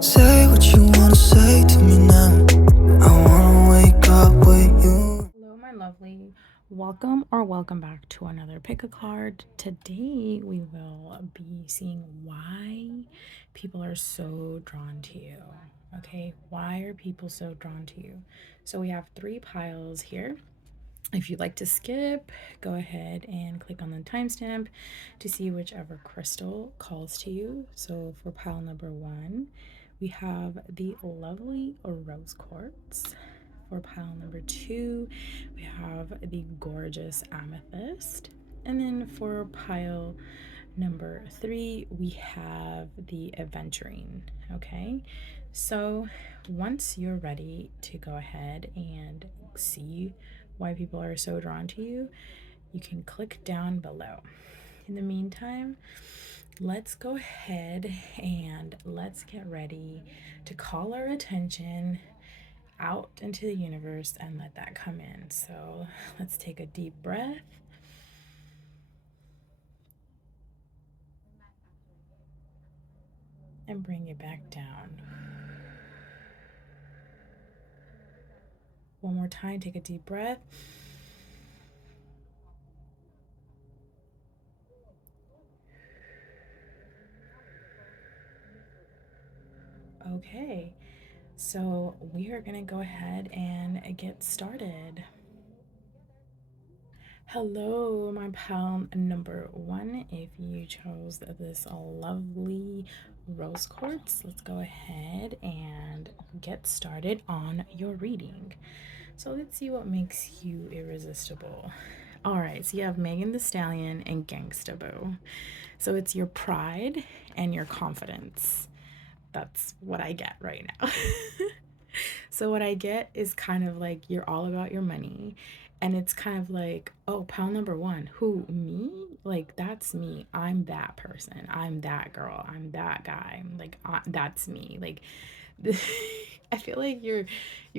Say what you wanna say to me now. I wanna wake up with you. Hello, my lovely. Welcome back to another pick a card. Today we will be seeing why people are so drawn to you. Okay, why are people so drawn to you? So we have three piles here. If you'd like to skip, go ahead and click on the timestamp to see whichever crystal calls to you. So for pile number one, we have the lovely rose quartz. For pile number two, we have the gorgeous amethyst. And then for pile number three, we have the aventurine. Okay, so once you're ready to go ahead and see why people are so drawn to you, you can click down below. In the meantime, let's go ahead and let's get ready to call our attention out into the universe and let that come in. So let's take a deep breath. And bring it back down. One more time, take a deep breath. Okay, so we are going to go ahead and get started. Hello, my pal number one. If you chose this lovely rose quartz, let's go ahead and get started on your reading. So let's see what makes you irresistible. All right, so you have Megan Thee Stallion and Gangsta Boo. So it's your pride and your confidence. That's what I get right now. So what I get is kind of like you're all about your money. And it's kind of like, oh, pile number one, who, me? Like, that's me. I'm that person. I'm that girl. I'm that guy. Like, that's me. Like, I feel like you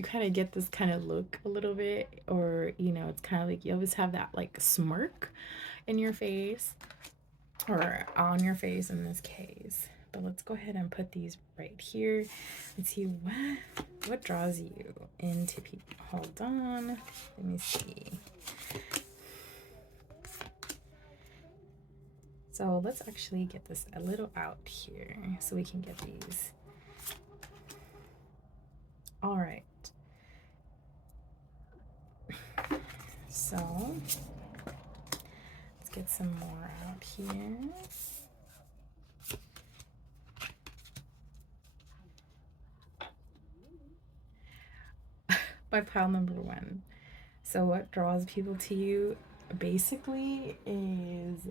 kind of get this kind of look a little bit, or, it's kind of like you always have that like smirk in your face or on your face in this case. But let's go ahead and put these right here. Let's see what draws you into people. Hold on. Let me see. So let's actually get this a little out here so we can get these. All right. So let's get some more out here. By pile number one. So what draws people to you basically is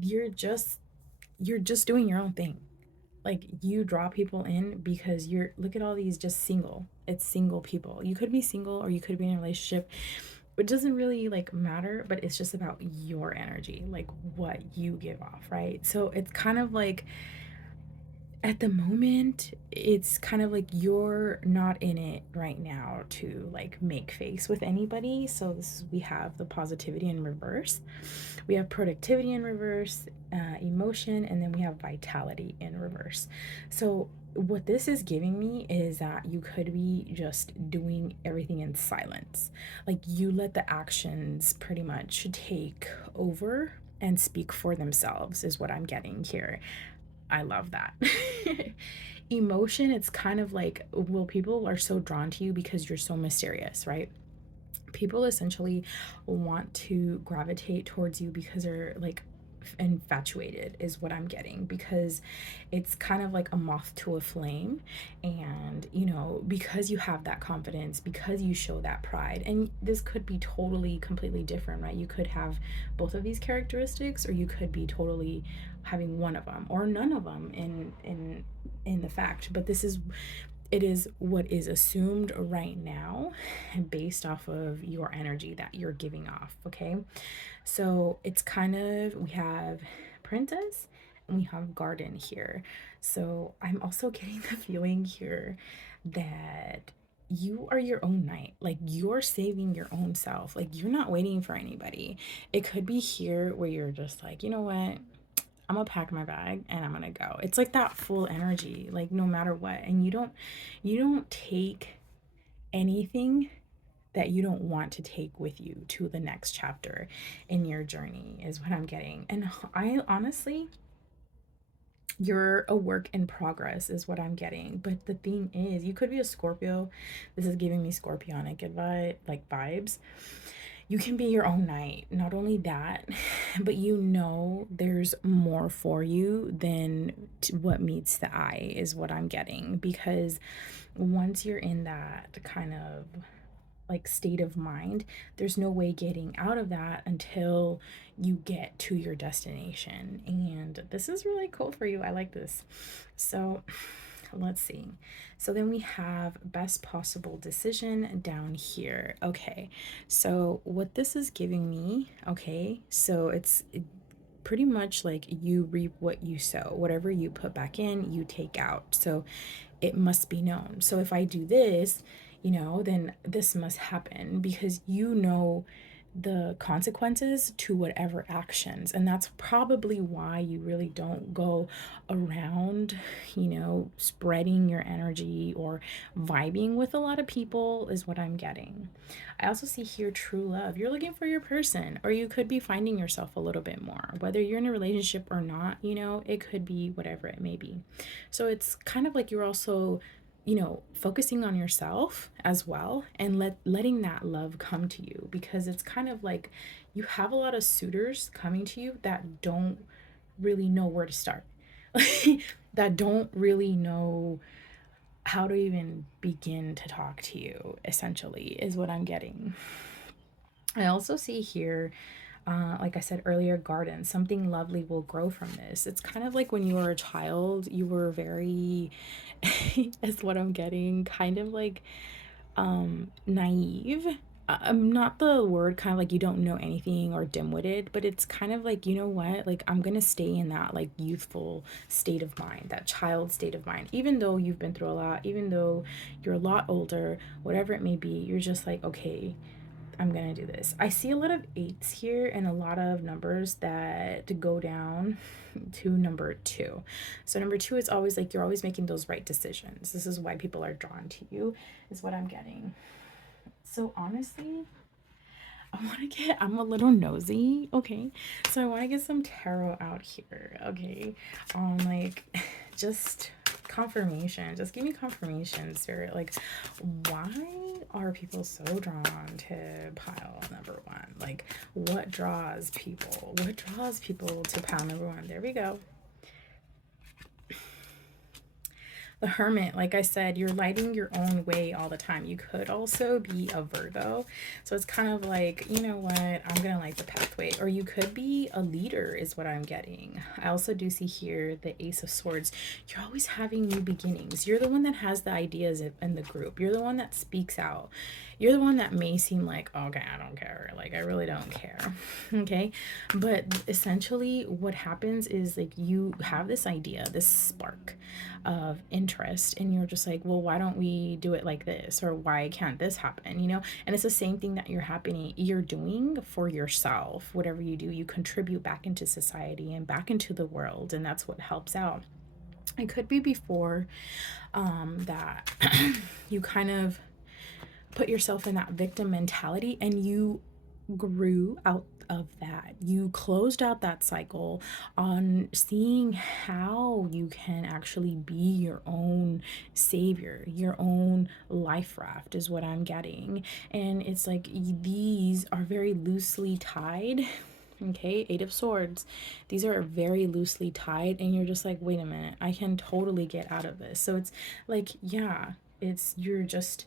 you're just doing your own thing. Like, you draw people in because look at all these just it's single people. You could be single or you could be in a relationship. It doesn't really like matter, but it's just about your energy, like what you give off, right? So it's kind of like at the moment it's kind of like you're not in it right now to like make face with anybody. So we have the positivity in reverse, we have productivity in reverse, emotion, and then we have vitality in reverse. So what this is giving me is that you could be just doing everything in silence, like you let the actions pretty much take over and speak for themselves is what I'm getting here. I love that. Emotion, it's kind of like, well, people are so drawn to you because you're so mysterious, right? People essentially want to gravitate towards you because they're like infatuated, is what I'm getting, because it's kind of like a moth to a flame. And because you have that confidence, because you show that pride, and this could be totally completely different, right? You could have both of these characteristics, or you could be totally having one of them or none of them in the fact. But it is what is assumed right now based off of your energy that you're giving off. Okay, so it's kind of, we have princess and we have garden here. So I'm also getting the feeling here that you are your own knight. Like, you're saving your own self. Like, you're not waiting for anybody. It could be here where you're just like, you know what, I'm gonna pack my bag and I'm gonna go. It's like that full energy, like no matter what. And you don't take anything that you don't want to take with you to the next chapter in your journey, is what I'm getting. And I honestly, you're a work in progress, is what I'm getting. But the thing is, you could be a Scorpio. This is giving me scorpionic advice, like vibes. You can be your own knight. Not only that, but there's more for you than what meets the eye, is what I'm getting. Because once you're in that kind of like state of mind, there's no way getting out of that until you get to your destination. And this is really cool for you. I like this. So let's see. So then we have best possible decision down here. Okay. So what this is giving me, okay, so it's pretty much like you reap what you sow. Whatever you put back in, you take out. So it must be known. So if I do this, then this must happen, because the consequences to whatever actions. And that's probably why you really don't go around, spreading your energy or vibing with a lot of people, is what I'm getting. I also see here true love. You're looking for your person, or you could be finding yourself a little bit more, whether you're in a relationship or not, it could be whatever it may be. So it's kind of like you're also focusing on yourself as well, and letting that love come to you, because it's kind of like you have a lot of suitors coming to you that don't really know where to start. That don't really know how to even begin to talk to you, essentially, is what I'm getting. I also see here, like I said earlier, garden. Something lovely will grow from this. It's kind of like when you were a child, you were very, is what I'm getting, kind of like naive. I'm not the word kind of like you don't know anything or dim-witted, but it's kind of like, you know what, like I'm gonna stay in that like youthful state of mind, that child state of mind, even though you've been through a lot, even though you're a lot older, whatever it may be, you're just like, okay, I'm gonna do this. I see a lot of eights here and a lot of numbers that go down to number two. So number two is always like you're always making those right decisions. This is why people are drawn to you, is what I'm getting. So honestly, I'm a little nosy, okay? So I want to get some tarot out here, okay? Like, just confirmation. Just give me confirmation, Spirit. Like, why are people so drawn to pile number one? Like, what draws people? What draws people to pile number one? There we go. The Hermit, like I said, you're lighting your own way all the time. You could also be a Virgo. So it's kind of like, you know what, I'm going to light the pathway. Or you could be a leader, is what I'm getting. I also do see here the Ace of Swords. You're always having new beginnings. You're the one that has the ideas in the group. You're the one that speaks out. You're the one that may seem like, okay, I don't care. Like, I really don't care. Okay. But essentially, what happens is like you have this idea, this spark of interest, and you're just like, well, why don't we do it like this, or why can't this happen, and it's the same thing that you're doing for yourself. Whatever you do, you contribute back into society and back into the world, and that's what helps out. It could be before that you kind of put yourself in that victim mentality, and you grew out of that. You closed out that cycle on seeing how you can actually be your own savior, your own life raft, is what I'm getting. And it's like these are very loosely tied. Okay, Eight of Swords. These are very loosely tied, and you're just like, wait a minute, I can totally get out of this. So it's like, yeah, you're just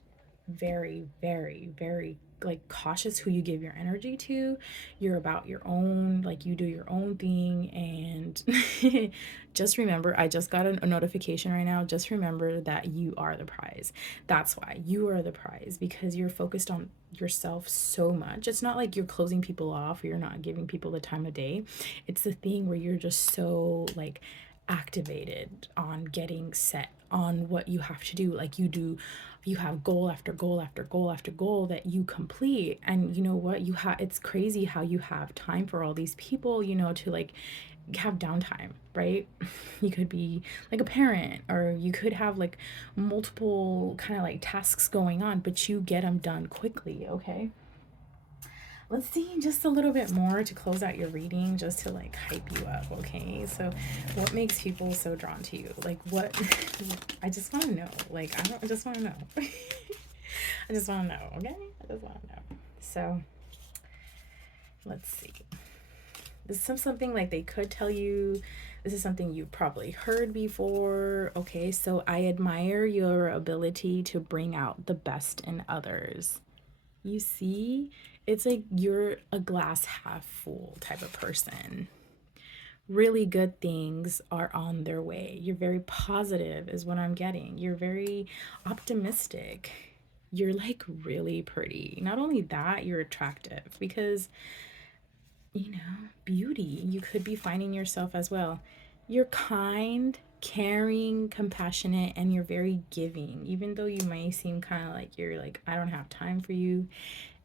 very, very, very like cautious who you give your energy to. You're about your own, like you do your own thing. And just remember, I just got a notification right now. Just remember that you are the prize. That's why you are the prize, because you're focused on yourself so much. It's not like you're closing people off or you're not giving people the time of day. It's the thing where you're just so like activated on getting set on what you have to do. Like you have goal after goal after goal after goal that you complete. And you know what, it's crazy how you have time for all these people, to like have downtime, right? You could be like a parent, or you could have like multiple kind of like tasks going on, but you get them done quickly, okay? Let's see just a little bit more to close out your reading, just to like hype you up, okay? So, what makes people so drawn to you? Like, what? I just want to know. Like, I just want to know. I just want to know, okay? I just want to know. So, let's see. This is something like they could tell you. This is something you've probably heard before. Okay, so I admire your ability to bring out the best in others. You see, it's like you're a glass half full type of person. Really good things are on their way. You're very positive, is what I'm getting. You're very optimistic. You're like really pretty. Not only that, you're attractive because, beauty, you could be finding yourself as well. You're kind, caring, compassionate, and you're very giving, even though you may seem kind of like you're like, I don't have time for you.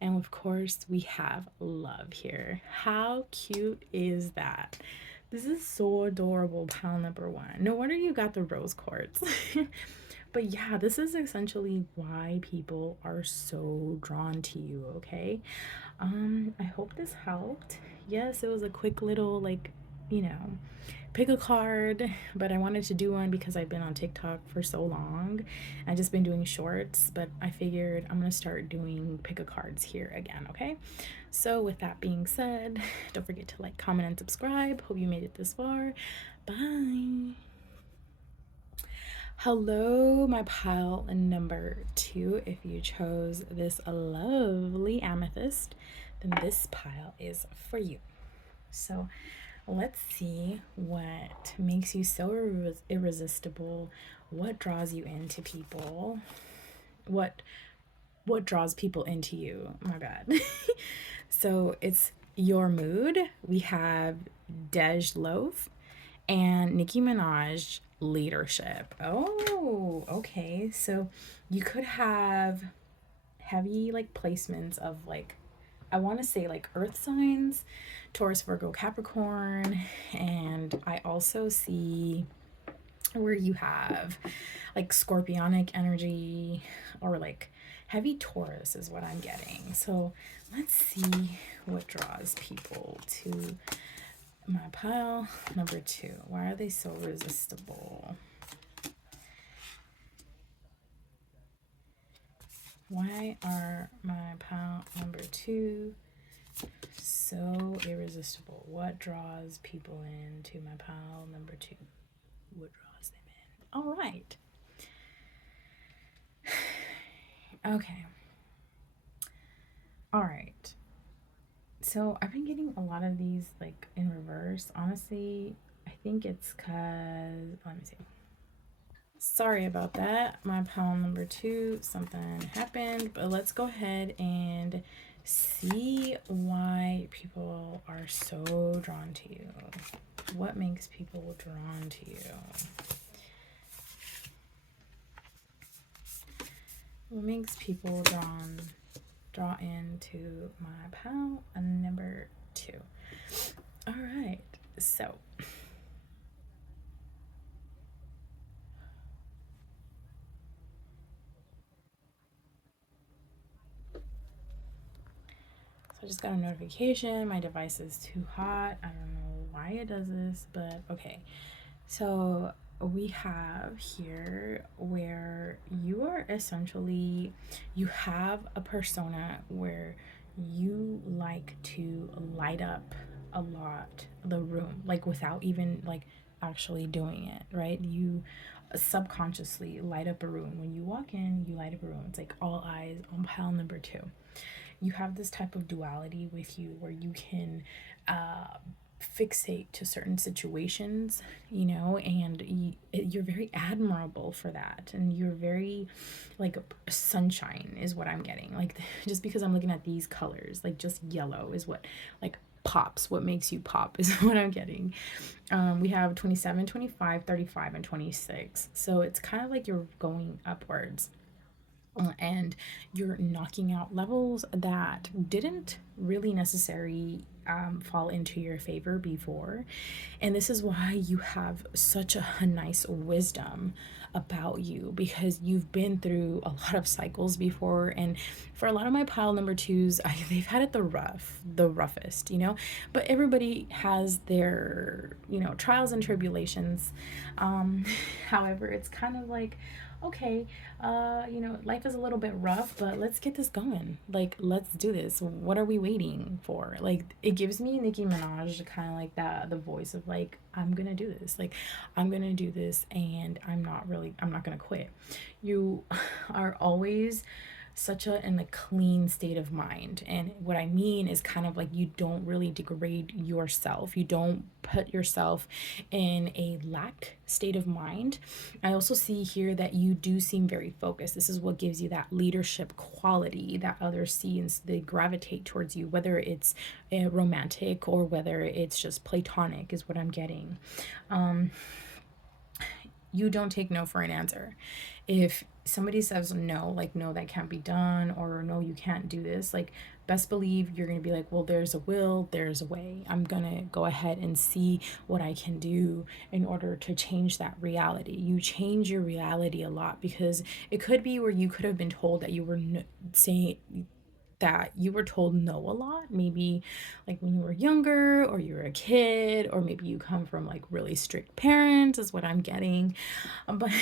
And of course, we have love here. How cute is that? This is so adorable, pile number one. No wonder you got the rose quartz. But yeah, this is essentially why people are so drawn to you, okay? I hope this helped. Yes, it was a quick little like, you know, pick a card, but I wanted to do one because I've been on TikTok for so long. I've just been doing shorts, but I figured I'm gonna start doing pick a cards here again, okay? So with that being said, don't forget to like, comment, and subscribe. Hope you made it this far. Bye. Hello, my pile number two. If you chose this lovely amethyst, then this pile is for you. So let's see what makes you so irresistible, what draws you into people, what draws people into you. My bad. So it's your mood. We have Dej Loaf and Nicki Minaj leadership. Oh, okay. So you could have heavy like placements of like, I want to say like earth signs, Taurus, Virgo, Capricorn, and I also see where you have like scorpionic energy, or like heavy Taurus is what I'm getting. So let's see what draws people to my pile number two. Why are they so resistible? Why are my pile number two so irresistible? What draws people into my pile number two? What draws them in? All right. Okay. All right. So I've been getting a lot of these like in reverse. Honestly, I think it's because, let me see. Sorry about that. My pile number two, something happened, but let's go ahead and see why people are so drawn to you. What makes people drawn to you? What makes people draw into my pile number two? All right, so I just got a notification. My device is too hot. I don't know why it does this, but okay. So we have here where you are essentially, you have a persona where you like to light up a lot the room, like without even like actually doing it, right? You subconsciously light up a room. When you walk in, you light up a room. It's like all eyes on pile number two. You have this type of duality with you where you can fixate to certain situations, and you're very admirable for that. And you're very like sunshine is what I'm getting. Like, just because I'm looking at these colors, like just yellow is what like pops, what makes you pop is what I'm getting. We have 27, 25, 35, and 26. So it's kind of like you're going upwards, and you're knocking out levels that didn't really necessarily fall into your favor before. And this is why you have such a nice wisdom about you, because you've been through a lot of cycles before. And for a lot of my pile number twos, they've had it the roughest, but everybody has their, trials and tribulations. However, it's kind of like, okay, life is a little bit rough, but let's get this going. Like, let's do this. What are we waiting for? Like, it gives me Nicki Minaj, kind of like that, the voice of like, I'm gonna do this. Like, I'm gonna do this, and I'm not gonna quit. You are always such a in a clean state of mind. And what I mean is kind of like, you don't really degrade yourself. You don't put yourself in a lack state of mind. I also see here that you do seem very focused. This is what gives you that leadership quality that others see, and they gravitate towards you, whether it's romantic or whether it's just platonic, is what I'm getting. You don't take no for an answer. If somebody says no, like, no, that can't be done, or no, you can't do this, like, best believe you're going to be like, well, there's a will, there's a way. I'm going to go ahead and see what I can do in order to change that reality. You change your reality a lot, because it could be where you could have been told that you were saying that you were told no a lot, maybe like when you were younger, or you were a kid, or maybe you come from like really strict parents, is what I'm getting. But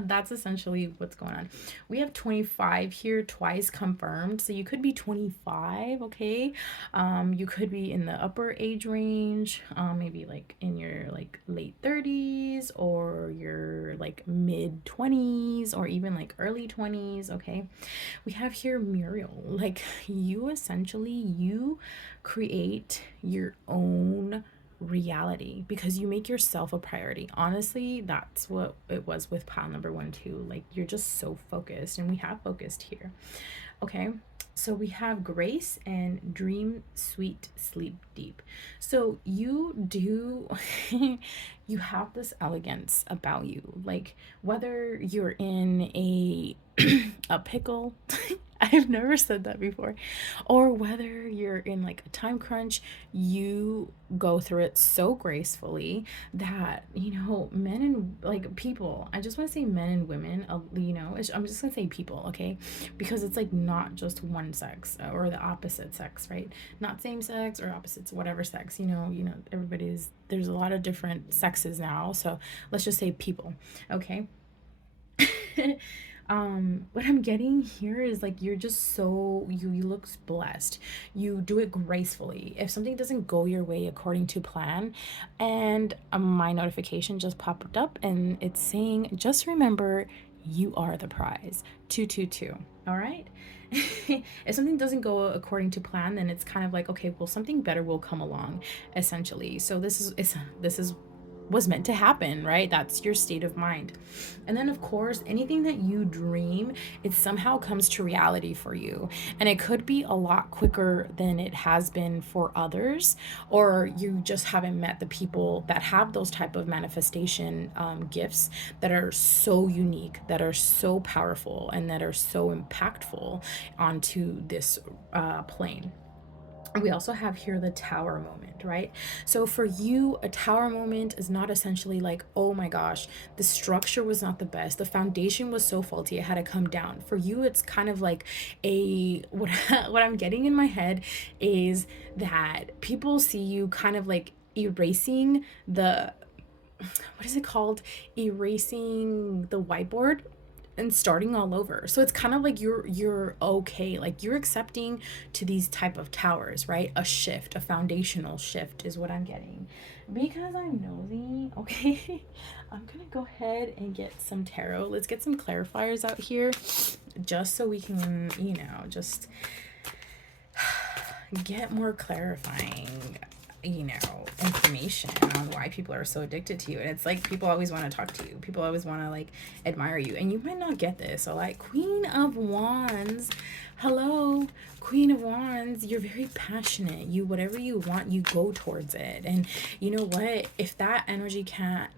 that's essentially what's going on. We have 25 here, twice confirmed, so you could be 25. Okay, you could be in the upper age range, maybe like in your like late 30s, or your like mid 20s, or even like early 20s. Okay, we have here Muriel, like, you create your own reality, because you make yourself a priority. Honestly, that's what it was with pile number 1 too. Like, you're just so focused, and we have focused here. Okay, so we have grace and dream sweet, sleep deep. So you do you have this elegance about you, like, whether you're in a pickle I've never said that before, or whether you're in like a time crunch, you go through it so gracefully that, men and like people, I just want to say men and women, I'm just gonna say people, okay, because it's like not just one sex, or the opposite sex, right? Not same sex or opposites, whatever sex, there's a lot of different sexes now, so let's just say people, okay. What I'm getting here is like, you're just so, you look blessed. You do it gracefully. If something doesn't go your way according to plan, and my notification just popped up and it's saying, just remember, you are the prize. 222. All right. If something doesn't go according to plan, then it's kind of like, okay, well, something better will come along, essentially. So this is was meant to happen, right? That's your state of mind. And then, of course, anything that you dream, it somehow comes to reality for you. And it could be a lot quicker than it has been for others, or you just haven't met the people that have those type of manifestation gifts that are so unique, that are so powerful, and that are so impactful onto this plane. We also have here the tower moment, right? So for you, a tower moment is not essentially like, oh my gosh, the structure was not the best, the foundation was so faulty, it had to come down. For you, it's kind of like what what I'm getting in my head is that people see you kind of like erasing what is it called? Erasing the whiteboard and starting all over. So it's kind of like you're okay, like you're accepting to these type of towers, right? A shift, a foundational shift is what I'm getting. Because I'm nosy, okay, I'm gonna go ahead and get some tarot. Let's get some clarifiers out here, just so we can, just get more clarifying, information on why people are so addicted to you. And it's like, people always want to talk to you, people always want to like admire you, and you might not get this. So like, Queen of Wands, hello, Queen of Wands, you're very passionate. You, whatever you want, you go towards it. And you know what, if that energy can't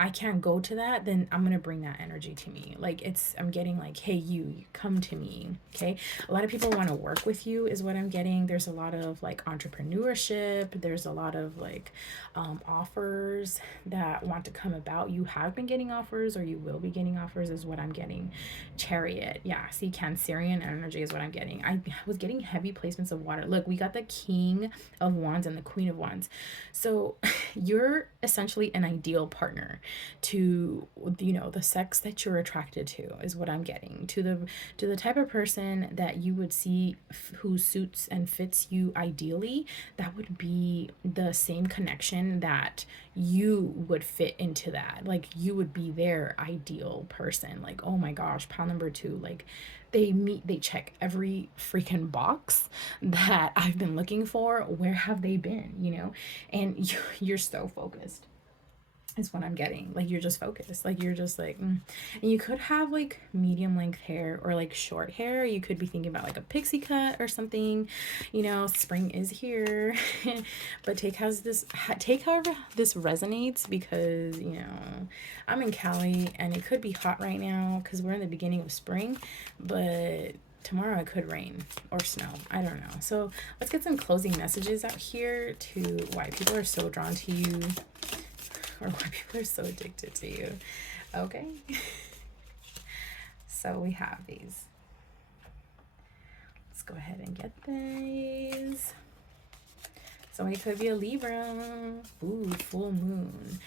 I can't go to that, then I'm gonna bring that energy to me. Like I'm getting like, hey, you come to me. Okay. A lot of people want to work with you, is what I'm getting. There's a lot of like entrepreneurship. There's a lot of like offers that want to come about. You have been getting offers, or you will be getting offers, is what I'm getting. Chariot. Yeah. See, Cancerian energy is what I'm getting. I was getting heavy placements of water. Look, we got the King of Wands and the Queen of Wands. So you're essentially an ideal partner to, you know, the sex that you're attracted to, is what I'm getting. To the type of person that you would see who suits and fits you ideally, that would be the same connection that you would fit into that. Like you would be their ideal person. Like, oh my gosh, pile number 2, like they check every freaking box that I've been looking for. Where have they been, you know? And you're so focused, is what I'm getting. Like you're just focused. Like you're just like, And you could have like medium length hair or like short hair. You could be thinking about like a pixie cut or something. You know, spring is here. But take however this resonates, because you know I'm in Cali and it could be hot right now because we're in the beginning of spring, but tomorrow it could rain or snow. I don't know. So let's get some closing messages out here to why people are so drawn to you, or why people are so addicted to you. Okay. So we have these. Let's go ahead and get these. Somebody could be a Libra. Ooh, full moon.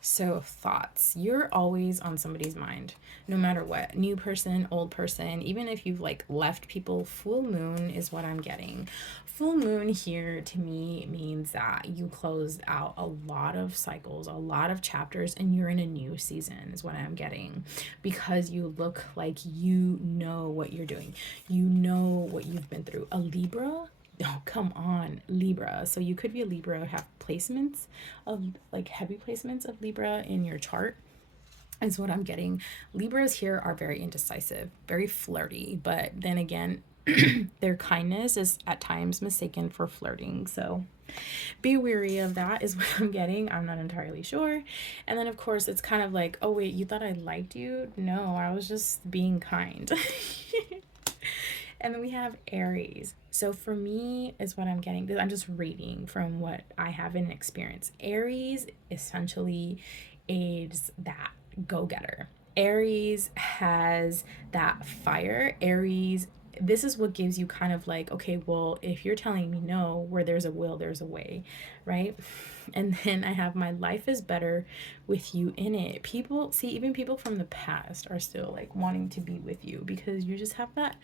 So thoughts. You're always on somebody's mind, no matter what. New person, old person, even if you've like left people, full moon is what I'm getting. Full moon here to me means that you closed out a lot of cycles, a lot of chapters, and you're in a new season, is what I'm getting. Because you look like you know what you're doing. You know what you've been through. A Libra, oh, come on, Libra. So you could be a Libra, have placements of like heavy placements of Libra in your chart, is what I'm getting. Libras here are very indecisive, very flirty, but then again, their kindness is at times mistaken for flirting. So be wary of that, is what I'm getting. I'm not entirely sure. And then of course it's kind of like, oh wait, you thought I liked you? No, I was just being kind. And then we have Aries. So for me, is what I'm getting. I'm just reading from what I have in experience. Aries essentially is that go-getter. Aries has that fire. Aries, this is what gives you kind of like, okay, well, if you're telling me no, where there's a will, there's a way, right? And then I have my life is better with you in it. People, see, even people from the past are still like wanting to be with you, because you just have that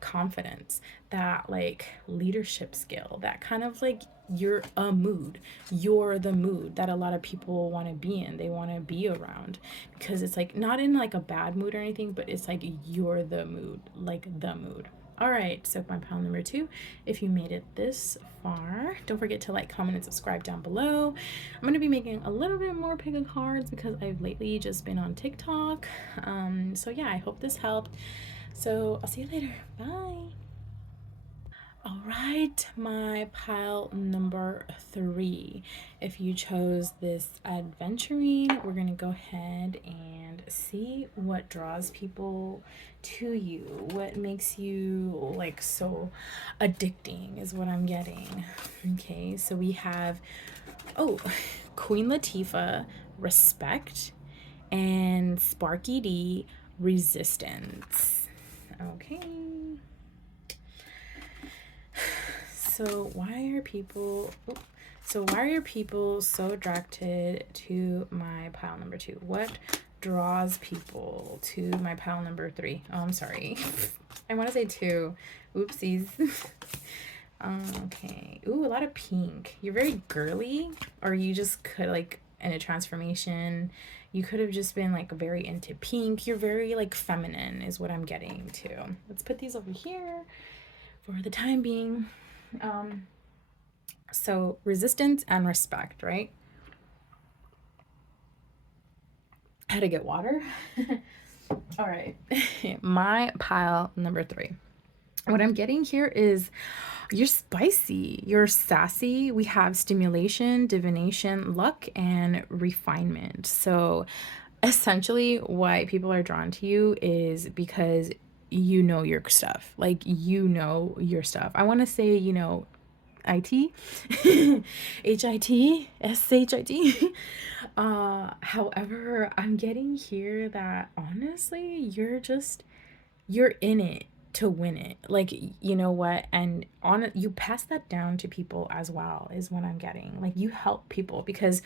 confidence, that like leadership skill, that kind of like you're a mood. You're the mood that a lot of people want to be in. They want to be around, because it's like not in like a bad mood or anything, but it's like you're the mood, like the mood. All right, so my pile number 2, if you made it this far, don't forget to like, comment, and subscribe down below. I'm going to be making a little bit more pick of cards because I've lately just been on TikTok. So yeah, I hope this helped. So I'll see you later. Bye. All right, my pile number 3. If you chose this adventuring, we're gonna go ahead and see what draws people to you. What makes you like so addicting, is what I'm getting. Okay, so we have, oh, Queen Latifah, respect, and Sparky D, resistance. Okay. So why are people so attracted to my pile number 2? What draws people to my pile number 3? Oh, I'm sorry. I want to say 2. Oopsies. Okay. Ooh, a lot of pink. You're very girly, or you just could like in a transformation. You could have just been like very into pink. You're very like feminine, is what I'm getting too. Let's put these over here for the time being. So resistance and respect, right? I had to get water. All right. My pile number 3. What I'm getting here is you're spicy, you're sassy. We have stimulation, divination, luck, and refinement. So essentially, why people are drawn to you is because you know your stuff. Like, you know your stuff. I want to say, IT, HIT, SHIT. However, I'm getting here that honestly, you're in it to win it. Like, you know what? And on it, you pass that down to people as well, is what I'm getting. Like, you help people because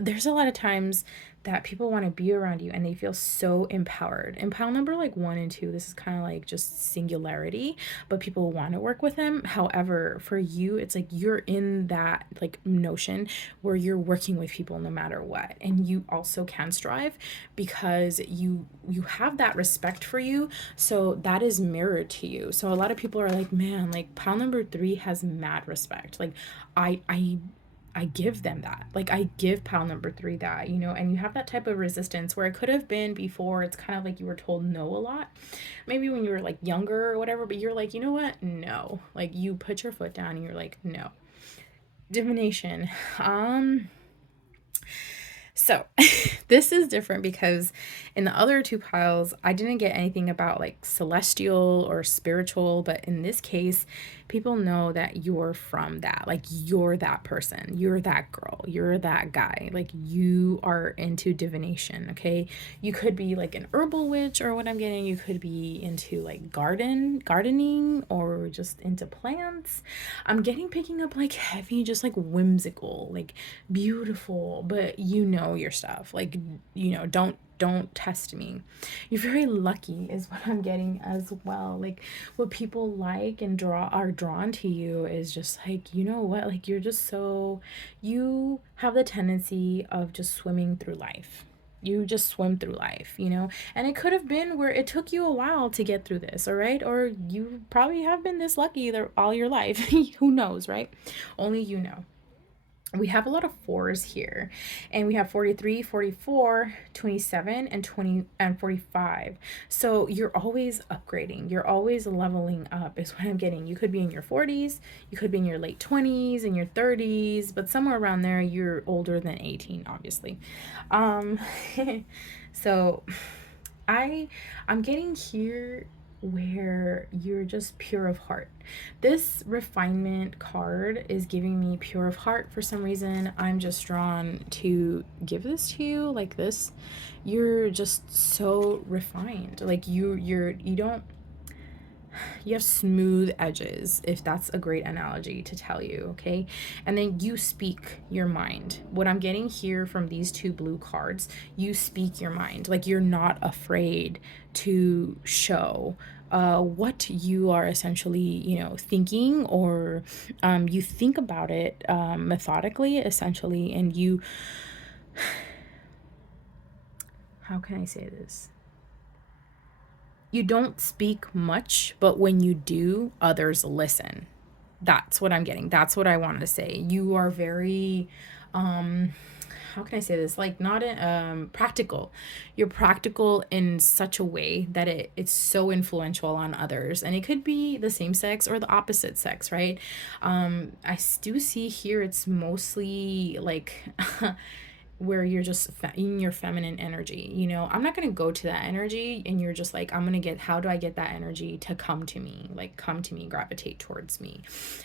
there's a lot of times that people want to be around you and they feel so empowered. In pile number like 1 and 2, this is kind of like just singularity, but people want to work with them. However, for you, it's like you're in that like notion where you're working with people no matter what, and you also can strive because you have that respect for you, so that is mirrored to you. So a lot of people are like, man, like pile number 3 has mad respect. Like I give them that. Like, I give pile number 3 that, and you have that type of resistance where it could have been before. It's kind of like you were told no a lot, maybe when you were like younger or whatever, but you're like, you know what? No. Like, you put your foot down and you're like, no. Divination. So this is different because in the other 2 piles, I didn't get anything about like celestial or spiritual, but in this case, people know that you're from that. Like, you're that person, you're that girl, you're that guy. Like, you are into divination, okay? You could be like an herbal witch, or what I'm getting, you could be into like gardening, or just into plants. I'm getting picking up like heavy, just like whimsical, like beautiful, but you know your stuff. Like, don't test me. You're very lucky is what I'm getting as well. Like, what people like and are drawn to you is just like, you know what? Like, you're just so, you have the tendency of just swimming through life. You just swim through life. And it could have been where it took you a while to get through this, all right? Or you probably have been this lucky all your life. Who knows, right? Only you know. We have a lot of 4s here, and we have 43, 44, 27, and 20 and 45. So you're always upgrading, you're always leveling up is what I'm getting. You could be in your 40s, you could be in your late 20s, in your 30s, but somewhere around there you're older than 18, obviously. um so I'm getting here where you're just pure of heart. This refinement card is giving me pure of heart for some reason. I'm just drawn to give this to you like this. You're just so refined. Like, you don't, you have smooth edges, if that's a great analogy to tell you, okay? And then you speak your mind. What I'm getting here from these 2 blue cards, you speak your mind. Like, you're not afraid to show what you are essentially, thinking, or you think about it methodically, essentially, and you, how can I say this? You don't speak much, but when you do, others listen. That's what I'm getting. That's what I wanted to say. You are very, how can I say this? Like, not practical. You're practical in such a way that it's so influential on others, and it could be the same sex or the opposite sex, right? I do see here it's mostly like where you're just in your feminine energy. I'm not going to go to that energy and you're just like, I'm going to get, how do I get that energy to come to me, gravitate towards me.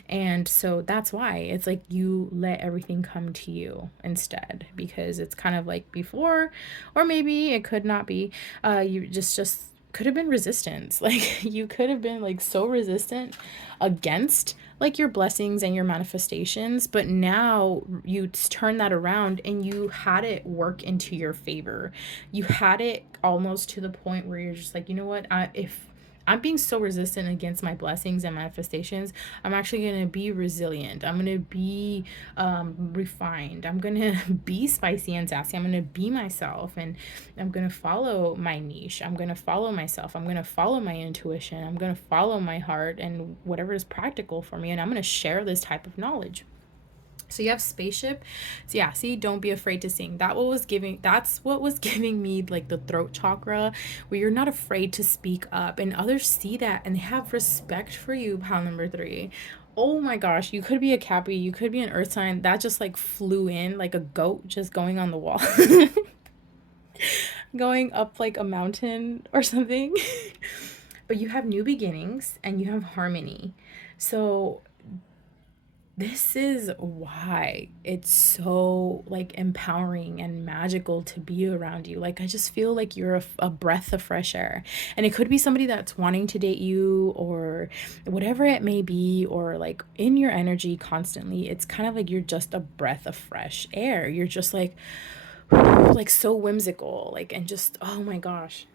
And so that's why it's like you let everything come to you instead, because it's kind of like before, or maybe it could not be, you just could have been resistance. Like, you could have been like so resistant against like your blessings and your manifestations, but now you turn that around and you had it work into your favor. You had it almost to the point where you're just like, you know what, if I'm being so resistant against my blessings and manifestations, I'm actually going to be resilient. I'm going to be refined. I'm going to be spicy and sassy. I'm going to be myself, and I'm going to follow my niche. I'm going to follow myself. I'm going to follow my intuition. I'm going to follow my heart and whatever is practical for me. And I'm going to share this type of knowledge. So you have spaceship. So yeah, see, don't be afraid to sing. That's what was giving me like the throat chakra, where you're not afraid to speak up and others see that and they have respect for you, pile number 3. Oh my gosh, you could be a Cappy, you could be an earth sign that just like flew in like a goat just going on the wall. Going up like a mountain or something. But you have new beginnings and you have harmony. So this is why it's so like empowering and magical to be around you. Like I just feel like you're a breath of fresh air, and it could be somebody that's wanting to date you or whatever it may be, or like in your energy constantly. It's kind of like you're just a breath of fresh air. You're just like so whimsical, like, and just, oh my gosh,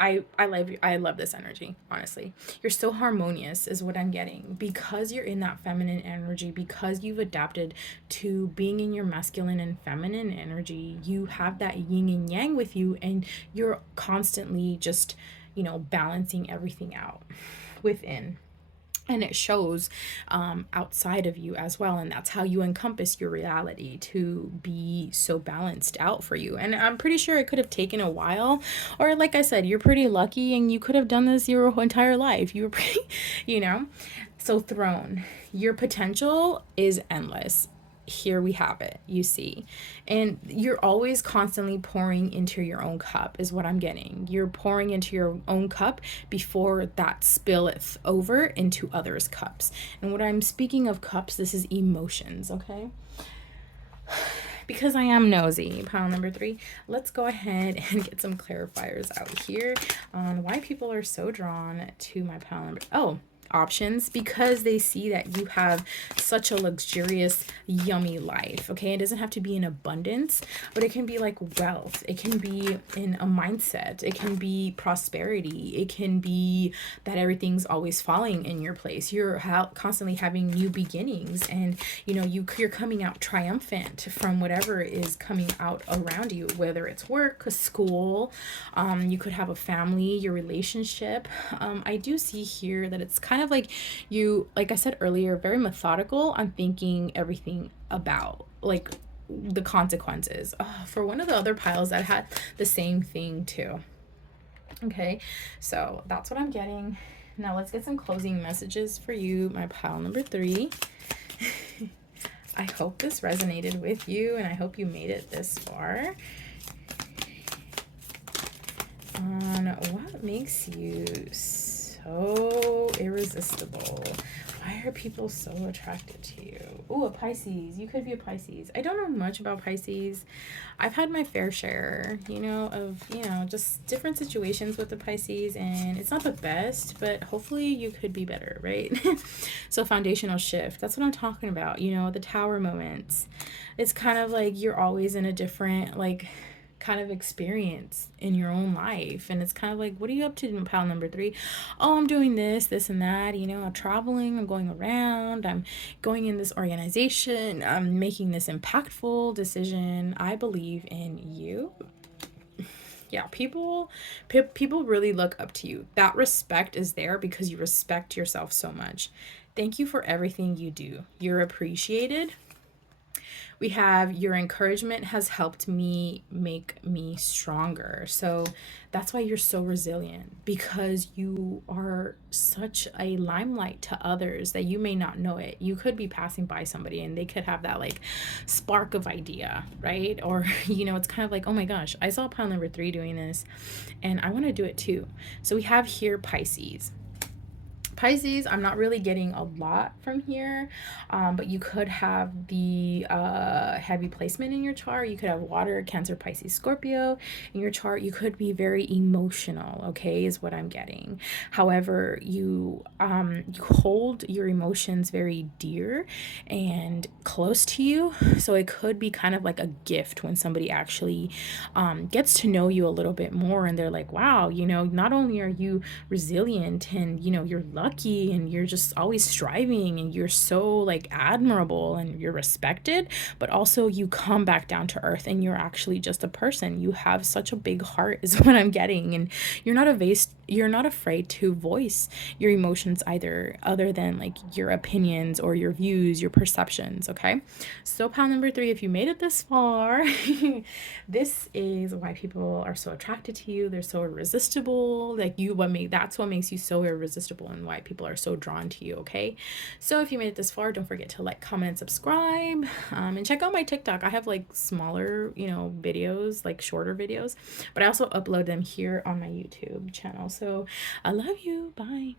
I love this energy, honestly. You're so harmonious is what I'm getting, because you're in that feminine energy, because you've adapted to being in your masculine and feminine energy. You have that yin and yang with you, and you're constantly just, balancing everything out within, and it shows outside of you as well, and that's how you encompass your reality to be so balanced out for you. And I'm pretty sure it could have taken a while, or like I said, you're pretty lucky and you could have done this your entire life. You were pretty, you know so throne, your potential is endless. Here we have it, you see. And you're always constantly pouring into your own cup is what I'm getting. You're pouring into your own cup before that spilleth over into others' cups. And what I'm speaking of cups, this is emotions, okay? Because I am nosy, pile number 3, let's go ahead and get some clarifiers out here on why people are so drawn to my pile number. Options, because they see that you have such a luxurious, yummy life. Okay, it doesn't have to be in abundance, but it can be like wealth, it can be in a mindset, it can be prosperity, it can be that everything's always falling in your place. You're constantly having new beginnings, and you're coming out triumphant from whatever is coming out around you, whether it's work, school, you could have a family, your relationship. I do see here that it's kind of like you, like I said earlier, very methodical on thinking everything about like the consequences. For one of the other piles that had the same thing too. Okay, so that's what I'm getting. Now let's get some closing messages for you, my pile number 3. I hope this resonated with you, and I hope you made it this far. On what makes you so irresistible? Why are people so attracted to you? Ooh, a Pisces. You could be a Pisces. I don't know much about Pisces. I've had my fair share, of, just different situations with the Pisces, and it's not the best, but hopefully you could be better, right? So foundational shift. That's what I'm talking about, the tower moments. It's kind of like you're always in a different, kind of experience in your own life, and it's kind of like, what are you up to in pile number 3? I'm doing this and that, I'm traveling, I'm going around, I'm going in this organization, I'm making this impactful decision. I believe in you. Yeah, people really look up to you. That respect is there because you respect yourself so much. Thank you for everything you do. You're appreciated. We have your encouragement has helped me make me stronger. So that's why you're so resilient, because you are such a limelight to others that you may not know it. You could be passing by somebody and they could have that spark of idea, right? Or, it's kind of like, oh my gosh, I saw pile number 3 doing this and I want to do it too. So we have here Pisces. Pisces, I'm not really getting a lot from here, but you could have the heavy placement in your chart. You could have water, Cancer, Pisces, Scorpio in your chart. You could be very emotional, okay, is what I'm getting. However, you hold your emotions very dear and close to you, so it could be kind of like a gift when somebody actually gets to know you a little bit more, and they're like, wow, not only are you resilient and you're lucky, cocky and you're just always striving and you're so like admirable and you're respected, but also you come back down to earth and you're actually just a person. You have such a big heart is what I'm getting, and you're not afraid to voice your emotions either, other than like your opinions or your views, your perceptions. Okay, so pal number 3, if you made it this far, this is why people are so attracted to you. They're so irresistible. Like that's what makes you so irresistible and why people are so drawn to you. Okay, so if you made it this far, don't forget to like, comment, and subscribe, and check out my TikTok. I have like smaller, videos, like shorter videos, but I also upload them here on my YouTube channel. So I love you. Bye.